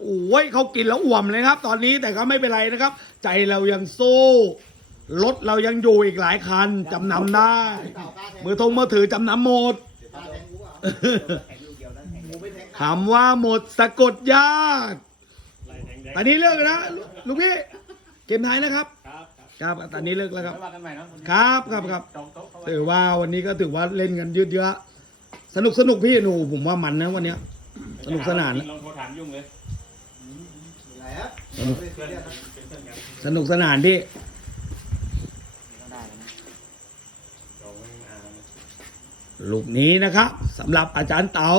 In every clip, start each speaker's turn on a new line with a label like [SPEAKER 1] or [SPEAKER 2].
[SPEAKER 1] โอ้ยเขากินแล้วอ่วมเลยครับ ตอนนี้แต่ก็ไม่เป็นไรนะครับ ใจเรายังสู้รถเรายังอยู่อีกหลายคันจำนำได้มือทงมือถือจำนำหมดถามว่าหมดสะกดยากตอนนี้เลิกนะลูกพี่เกมท้ายนะครับ ครับตอนนี้เลิกแล้วครับ ครับครับครับถือว่าวันนี้ก็ถือว่าเล่นกันยืดเยื้อสนุกสนุกพี่หนูผมว่ามันนะวันเนี้ยสนุกสนาน
[SPEAKER 2] ลองโทรถามยุ่งเลย
[SPEAKER 1] สนุกสนานพี่ลูกนี้นะครับสำหรับอาจารย์เต๋า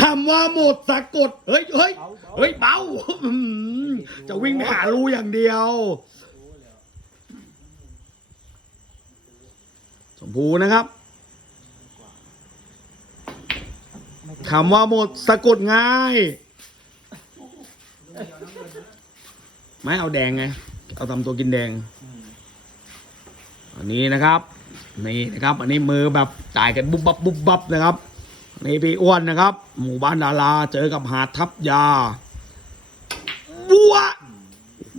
[SPEAKER 1] คำว่าหมดสะกด เฮ้ยเฮ้ยเฮ้ยเบาจะวิ่งไปหารูอย่างเดียวชมพูนะครับ คำว่าหมดสะกดง่าย ไม่เอาแดงไง เอาทำตัวกินแดง อันนี้นะครับนี่นะครับ อันนี้มือแบบจ่ายกันบุบบับบุบบับนะครับนี่พี่อ้วนนะครับ หมู่บ้านดาราเจอกับหาดทับยาบัว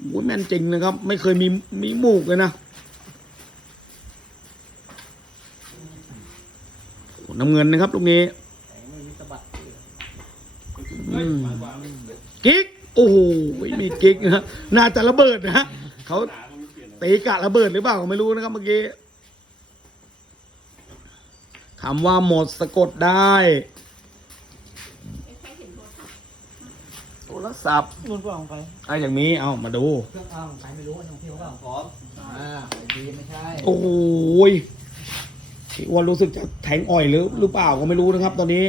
[SPEAKER 1] โอ้ยแม่นจริงนะครับ ไม่เคยมีมีหมูกเลยนะน้ำเงินนะครับลูกนี้ กิ๊กโอ้โหมีกิ๊กนะน่าจะระเบิดนะเขา
[SPEAKER 2] หาตรงนี้เปลี่ยนเลย
[SPEAKER 1] ตีกะระเบิดหรือเปล่าก็ไม่รู้นะครับเมื่อกี้คำว่าหมดสะกดได้โทรศัพท์
[SPEAKER 3] นุ่นก็เอาไป
[SPEAKER 1] อะไรอย่างนี้เอามาดู
[SPEAKER 3] เครื่องเอาไปไม่รู้ว่าของพี่เขาเปล่าพร้อมอ่าดีไม่ใช่
[SPEAKER 1] โอ้โหยพี่อ้วนรู้สึกจะแทงอ่อยหรือหรือเปล่าก็ไม่รู้นะครับ ตอนนี้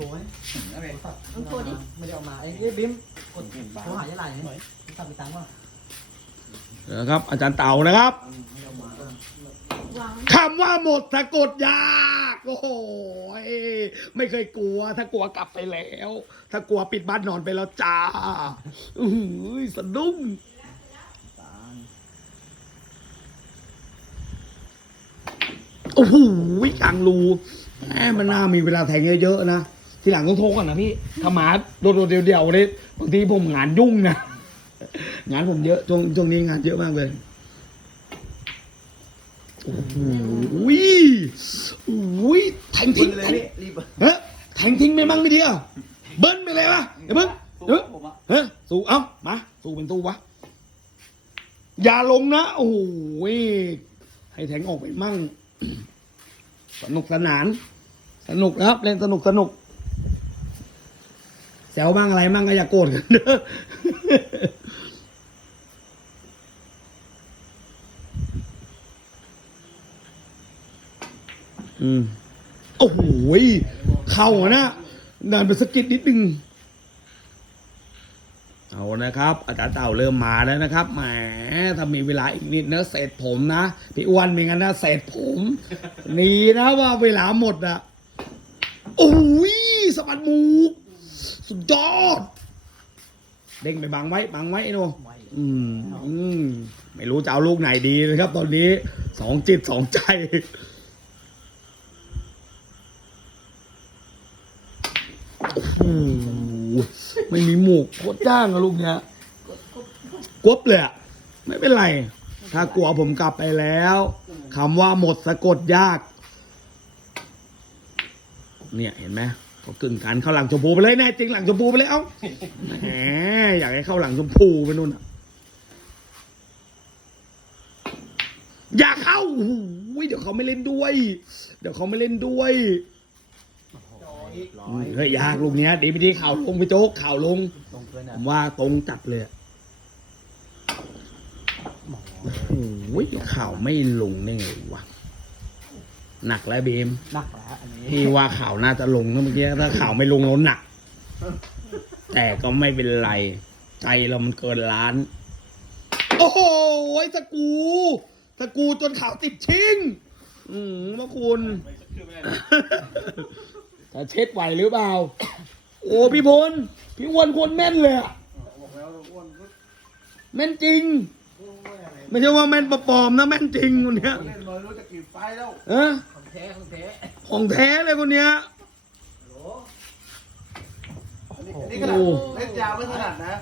[SPEAKER 3] โถ่โทรดิ ไม่ได้เอามา เอ้ยบิ๊มกดโทรหายายไหลหน่อยตัดไปตังค์ป่ะ
[SPEAKER 1] นะครับ อาจารย์เต่านะครับ
[SPEAKER 3] ไม่ได้เอามา
[SPEAKER 1] คำว่าหมดสะกดยากโอ้โหยไม่เคยกลัว ถ้ากลัวกลับไปแล้ว ถ้ากลัวปิดบ้านนอนไปแล้วจ้าอือหือสะดุ้งโอ้โหกลางรูแหมมันน่ามีเวลาแทงเยอะๆนะ ทีหลังต้องโทรก่อนนะพี่ถ้ามาโดดๆเดียวๆนี่บางทีผมงานยุ่งนะ งานผมเยอะช่วงช่วงนี้งานเยอะมากเลยโอ้โหโอ้ยแทงทิ้งแทง
[SPEAKER 3] รีบ
[SPEAKER 1] เฮ้ยแทงทิ้งไม่มั่งไม่ดีอะเบิ้ลไปเลยวะเดี๋ยวเบิ้ลเฮ้ยเฮ้ยสู้เอ้ามาสู้เป็นตู้วะอย่าลงนะโอ้โหให้แทงออกไปมั่ง สนุกสนาน สนุกนะครับเล่นสนุกสนุก แซวบ้างอะไรบ้างก็อย่าโกรธกันเด้ออืมโอ้โหยเข่าอะนะเดินไปสะกิดนิดนึงเอานะครับ อาจารย์เต่าเริ่มมาแล้วนะครับแหมถ้ามีเวลาอีกนิดนะเศษผมนะพี่อ้วนมีงั้นนะเศษผมหนีนะว่าเวลาหมดอะโอ้ยสะบัดมูก สุดยอด เด้งไปบังไว้ บังไว้ไอ้โนอืมอืมไม่รู้จะเอาลูกไหนดีนะครับ ตอนนี้สองจิตสองใจอ้โหไม่มีหมูกโคตรจ้างอะลูกเนี้ยกวบเลยอะไม่เป็นไร ถ้ากลัวผมกลับไปแล้วคำว่าหมดสะกดยาก เนี่ยเห็นไหม เขากึ่งกันเข้าหลังชมพูไปเลยแน่จริงหลังชมพูไปเลยเอ้าแหมอยากให้เข้าหลังชมพูไปนู่นอะอยากเข้าโอ้โหเดี๋ยวเขาไม่เล่นด้วย เดี๋ยวเขาไม่เล่นด้วยอืมเฮ้ยยากลูกเนี้ยดีไม่ดีข่าวลงไปโจ๊กข่าวลง
[SPEAKER 3] ลงเกิน
[SPEAKER 1] ผ
[SPEAKER 3] อะ
[SPEAKER 1] มว่าตรงจัดเลยอะโอ้ยข่าวไม่ลงได้ไงวะ หนักแล้วบีม
[SPEAKER 3] หนักแล้วอันนี้
[SPEAKER 1] พี่ว่าข่าวน่าจะลงนะเมื่อกี้ถ้าข่าวไม่ลงแล้วหนัก แต่ก็ไม่เป็นไร ใจเรามันเกินล้าน โอ้โหสกรูสกรูจนข่าวติดชิง อืมพระคุณ
[SPEAKER 2] ไม่คือไม่ได้
[SPEAKER 1] จะเช็ดไหวหรือเปล่า โอ้พี่พลพี่อ้วนคนแม่นเลยอะแม่นจริง ไม่ใช่ว่าแม่นปลอมๆนะแม่นจริงคนเนี้ย
[SPEAKER 3] เล่นมารู้จะกี่ไฟแล้ว
[SPEAKER 1] เออ
[SPEAKER 3] ของแท้ของแท้
[SPEAKER 1] ของแท้เลยคนเนี้ย
[SPEAKER 4] นี่ขนาดเล่นยาวไม่ถนัดนะ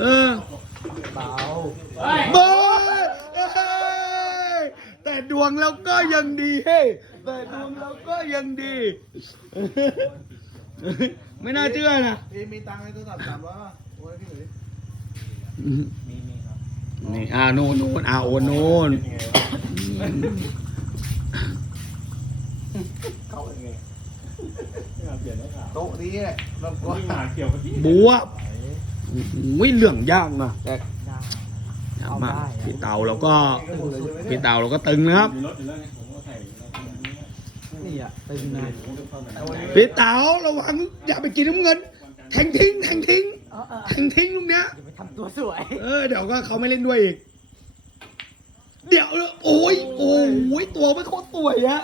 [SPEAKER 1] เออ
[SPEAKER 3] เบา
[SPEAKER 1] บอยเอ้ยแต่ดวงเราก็ยังดีเฮ้ยแต่ดวงเราก็ยังดี ไม่น่าเชื่อนะ
[SPEAKER 4] พี่มีตังค์ในโทรศัพท์สามร้อยป่ะโอ้ยพี่หนุ่ย
[SPEAKER 2] มีมีครับ
[SPEAKER 1] นี่อ่าโน่นโน่นอ่าโอนโน่น
[SPEAKER 2] ยังไงวะเข้ายังไงไม่เอาเปลี่ยนแล้วค่ะ
[SPEAKER 4] โต๊ะนี้แหละรบกวน
[SPEAKER 2] นี่หมาเกี่ยวกับที่
[SPEAKER 1] บัววิ่เหลืองยากนะแต่
[SPEAKER 3] ได้
[SPEAKER 1] ยากมาก
[SPEAKER 3] เอาได้
[SPEAKER 1] พี่เต่าเราก็
[SPEAKER 4] หมดเลยใช่ไหมเนี่
[SPEAKER 1] พี่
[SPEAKER 4] ย
[SPEAKER 1] เต่าเราก็ตึงนะครับ
[SPEAKER 2] มีรถอยู่แล้วไงผมก็ใส่แล้วตรงนี้
[SPEAKER 3] นี่อะตึงนะ
[SPEAKER 2] ผมก็เข้าไป
[SPEAKER 1] พี่เต่าระวังอย่าไปกินน้ำเงินแทงทิ้งแทงทิ้ง
[SPEAKER 3] เออเออ
[SPEAKER 1] แทงทิ้งลูกเนี้ย
[SPEAKER 3] อย่าไปทำ ตัวสวย
[SPEAKER 1] เออเดี๋ยวก็เขาไม่เล่นด้วยอีก เดี๋ยวโอ้ยโอ้ยตัวไม่โคตรสวยอะ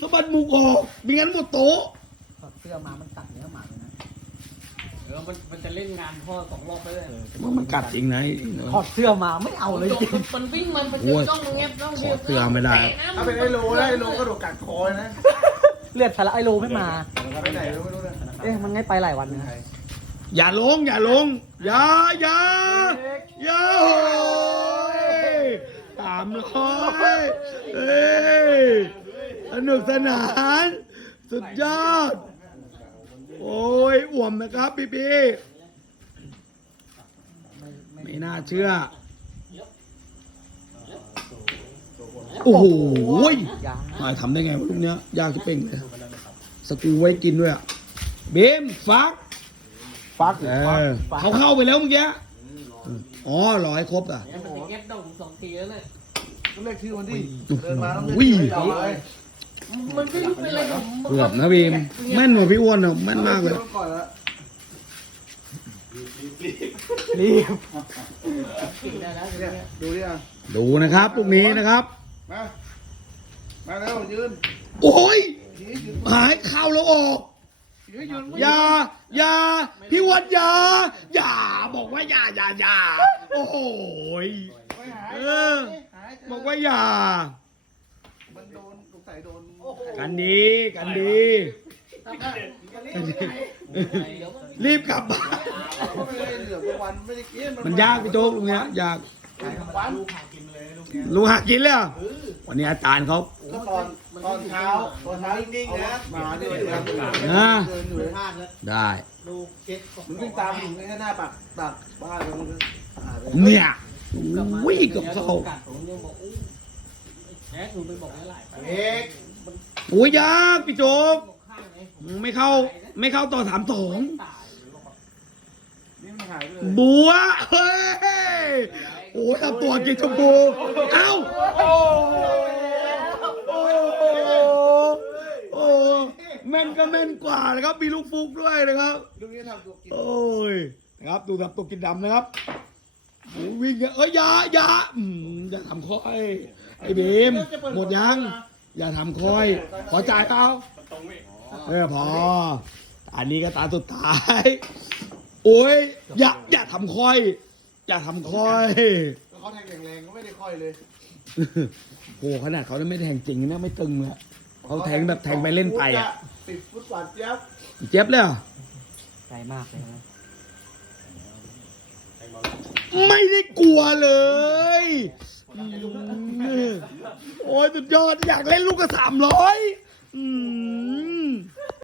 [SPEAKER 1] สะบัดหมูกออกมีงั้นหมดโต๊ะ
[SPEAKER 3] ถอดเสื้อมามันตัดเนื้อหมาเลยนะ
[SPEAKER 5] เออมันมันจะเล่นงานพ่อสองรอบไปเลย
[SPEAKER 1] มันมันกัดจริงนะ
[SPEAKER 3] ถอดเสื้อมาไม่เอาเลยจริง
[SPEAKER 5] มันวิ่งมันไป
[SPEAKER 1] โอ้
[SPEAKER 5] เจอยกล้องมึงเงียบกล้อง
[SPEAKER 1] ถอดเสื้อไม่ได้
[SPEAKER 4] ถ้าเป็นไอ้โลนะไอ้โลก็โดดกัดคอเลยนะ
[SPEAKER 3] เลือดทะลักไอโลไม่มา
[SPEAKER 4] ไปไหนเราไม่รู้นะ
[SPEAKER 3] เอ๊ะมันไงไปหลายวันนะ
[SPEAKER 1] อย่าลง อย่าลง อย่าอย่าอย่าโอ้ยสามร้อยเอ้ยสนุกสนาน สุดยอด โอ้ยอ่วมนะครับพี่พี่ไม่น่าเชื่อ โอ้โหย
[SPEAKER 3] ยัง
[SPEAKER 1] มาทำได้ไงวะลูกเนี้ย ยากที่เป่งเลย สกูไว้กินด้วยอะเบมฟัก
[SPEAKER 4] ฟัก
[SPEAKER 1] เออเขาเข้าไปแล้วเมื่อกี้อ๋อรอให้ครบอะ
[SPEAKER 5] เนี่ยมันจะเก็บดอกสองทีแล้วเนี่ย
[SPEAKER 4] ต้องเรียกชื่อมันดิเดินมาต้อง
[SPEAKER 1] อุ้
[SPEAKER 4] เรีย
[SPEAKER 1] ย
[SPEAKER 4] กชื่อเราเลย
[SPEAKER 5] มันไม่รู้เป็นอะไรผม
[SPEAKER 1] เกือบนะบีมแม่นกว่าพี่อ้วนอะแม่นมากเลย
[SPEAKER 4] อก่อนละ
[SPEAKER 3] รีบ
[SPEAKER 5] กินได้แล้ว
[SPEAKER 4] เนี่ยดูดิอะ
[SPEAKER 1] ดูนะครับลูกนี้นะครับ
[SPEAKER 4] มามาแล้วยืน
[SPEAKER 1] โอ้ย
[SPEAKER 4] ยืนยืน
[SPEAKER 1] หายเข้าแล้วออก
[SPEAKER 4] ยืนยืน
[SPEAKER 1] อย่าอย่าพี่อ้วนอย่าอย่าบอกว่าอย่าอย่าอย่าโอ้โหย
[SPEAKER 4] ไม่หาย
[SPEAKER 1] เออ
[SPEAKER 4] หาย
[SPEAKER 1] บอกว่าอย่า
[SPEAKER 4] มันโดนสงสัยโดน
[SPEAKER 1] กันดีกันดี
[SPEAKER 5] เดี๋ยวมัน
[SPEAKER 1] รีบกลับบ้าน
[SPEAKER 4] ไม่ได้เหลือทุกวันไม่ได้กิน
[SPEAKER 1] มันยากพี่โจ๊กลูกเนี้ยยาก
[SPEAKER 4] ขายทั้งวัน
[SPEAKER 1] ลูกหักกินเลยเหรอวันนี้อาจารย์เขา
[SPEAKER 4] ก็ตอน ตอนเช้าตอนเช้านิ่งๆนะหมาเนี่ยเดินอยู่
[SPEAKER 1] นะ
[SPEAKER 4] เดินอยู่ในห้างนะ
[SPEAKER 1] ได้
[SPEAKER 4] ดูเก็ตมันวิ่งตามอยู่แค่หน้าปากปากบ้านมันหายไป
[SPEAKER 1] เนี่ยวิ่งกับเขา
[SPEAKER 5] กัดผมยังบอกอู้แอ๊กมึงไปบอกให้หลายไป
[SPEAKER 4] เอก
[SPEAKER 1] โอ้ยยากพี่โจ๊ก
[SPEAKER 5] บอกข้างไหนผม
[SPEAKER 1] ไม่เข้าไม่เข้าต่อสามสอง
[SPEAKER 5] ตาย
[SPEAKER 4] นี่มันหายไปเลย
[SPEAKER 1] บัวเฮ้ยโอ้ยทำตัวกินชมพูเอ้าโอ้โอ้โอ้แม่น ก็แม่นกว่านะครับ มีลูกฟุกด้วยนะครับ
[SPEAKER 4] ลูกนี้ทำตัวกิน
[SPEAKER 1] โอ้ยนะครับดูทำตัวกินดำนะครับโอ้ยวิ่งเนี่ยเอ้ยอยาอยาอืมอย่าทำค่อย ไอ้เบมหมดยัง อย่าทำค่อย ขอจ่ายเปล่า
[SPEAKER 2] มันตรงนี้
[SPEAKER 1] เออพอ อันนี้ก็ตาสุดท้าย โอ้ยอย่าอย่าทำค่อย อย่าทำค่อย
[SPEAKER 4] แล้วเขาแทงแรงๆก็ไม่ได้ค่อยเลย
[SPEAKER 1] โหขนาดเขาไม่แทงจริงนะไม่ตึงเลยเขาแทงแบบแทงไปเล่นไปอะ
[SPEAKER 4] ติดฟุตบาทเจี๊ยบ
[SPEAKER 1] เจ็บเลยเหรอ
[SPEAKER 3] ใจมากเลยนะ
[SPEAKER 1] ไม่ได้กลัวเลยอืมโอ้ยสุดยอดอยากเล่นลูกกระสามร้อยอืม